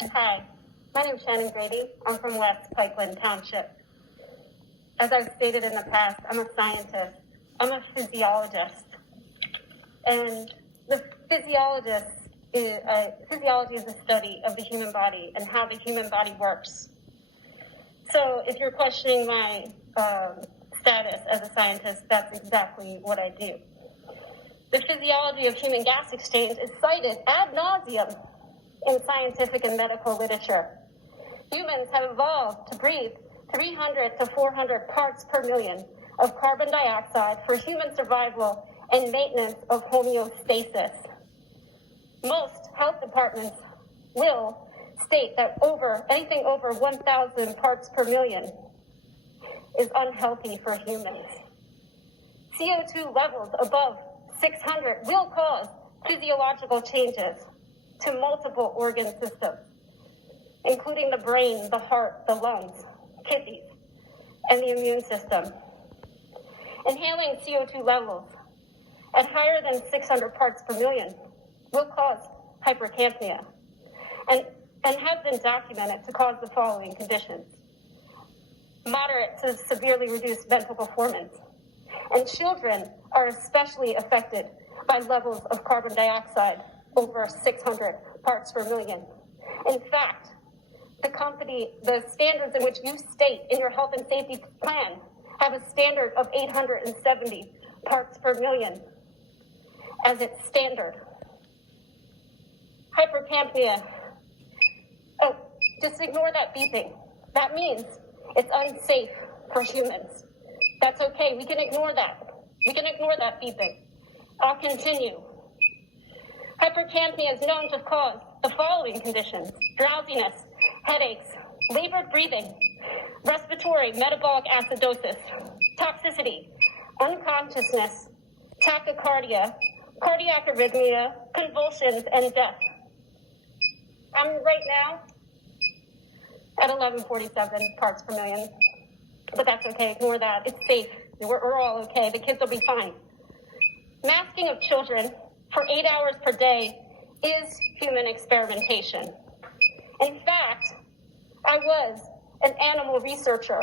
Hi, my name is Shannon Grady. I'm from West Pikeland Township. As I've stated in the past, I'm a scientist. I'm a physiologist. And the physiology is the study of the human body and how the human body works. So if you're questioning my status as a scientist, that's exactly what I do. The physiology of human gas exchange is cited ad nauseum in scientific and medical literature. Humans have evolved to breathe 300 to 400 parts per million of carbon dioxide for human survival and maintenance of homeostasis. Most health departments will state that anything over 1,000 parts per million is unhealthy for humans. CO2 levels above 600 will cause physiological changes to multiple organ systems, including the brain, the heart, the lungs, kidneys, and the immune system. Inhaling CO2 levels at higher than 600 parts per million will cause hypercapnia and has been documented to cause the following conditions: moderate to severely reduced mental performance. And children are especially affected by levels of carbon dioxide over 600 parts per million. In fact, the standards in which you state in your health and safety plan have a standard of 870 parts per million as its standard. Hypercapnia. Oh, just ignore that beeping. That means it's unsafe for humans. That's okay. We can ignore that. We can ignore that beeping. I'll continue. Hypercapnia is known to cause the following conditions: drowsiness, headaches, labored breathing, respiratory metabolic acidosis, toxicity, unconsciousness, tachycardia, cardiac arrhythmia, convulsions, and death. I'm right now at 1147 parts per million, but that's okay. Ignore that. It's safe. We're all okay. The kids will be fine. Masking of children for 8 hours per day is human experimentation. In fact, I was an animal researcher,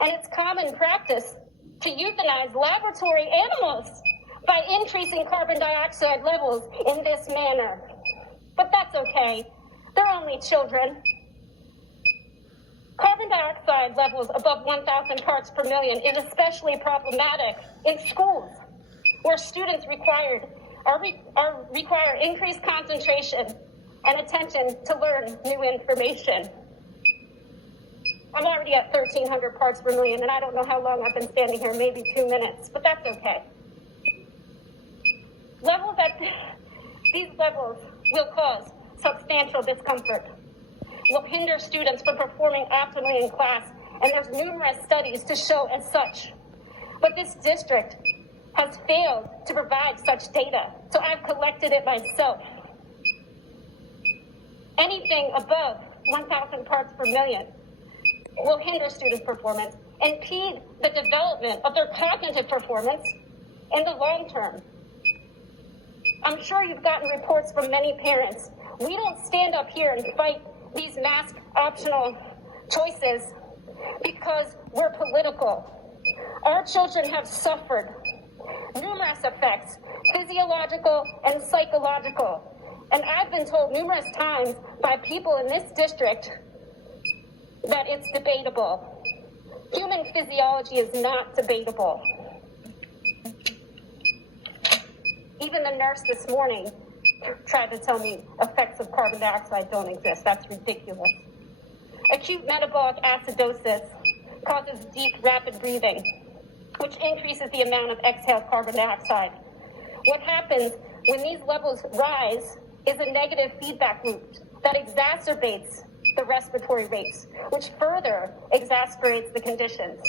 and it's common practice to euthanize laboratory animals by increasing carbon dioxide levels in this manner. But that's okay. They're only children. Carbon dioxide levels above 1,000 parts per million is especially problematic in schools, where students require increased concentration and attention to learn new information. I'm already at 1,300 parts per million, and I don't know how long I've been standing here, maybe 2 minutes, but that's okay. These levels will cause substantial discomfort, will hinder students from performing optimally in class, and there's numerous studies to show as such. But this district has failed to provide such data, so I've collected it myself. Anything above 1,000 parts per million will hinder students' performance, impede the development of their cognitive performance in the long term. I'm sure you've gotten reports from many parents. We don't stand up here and fight these mask optional choices because we're political. Our children have suffered numerous effects, physiological and psychological. And I've been told numerous times by people in this district that it's debatable. Human physiology is not debatable. Even the nurse this morning tried to tell me effects of carbon dioxide don't exist. That's ridiculous. Acute metabolic acidosis causes deep, rapid breathing, which increases the amount of exhaled carbon dioxide. What happens when these levels rise is a negative feedback loop that exacerbates the respiratory rates, which further exacerbates the conditions.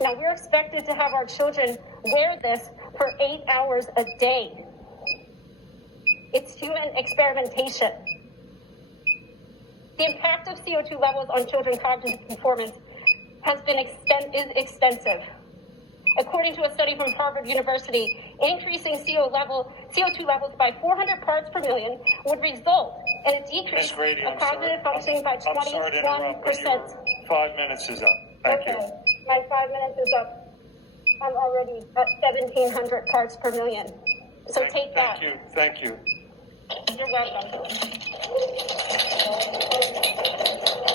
Now, we're expected to have our children wear this for 8 hours a day. It's human experimentation. The impact of CO2 levels on children's cognitive performance is extensive. According to a study from Harvard University, increasing CO2 levels by 400 parts per million would result in a decrease of cognitive functioning by 21%. I'm sorry to interrupt, but your 5 minutes is up. Thank you. My 5 minutes is up. I'm already at 1,700 parts per million. So take that. Thank you. You're welcome.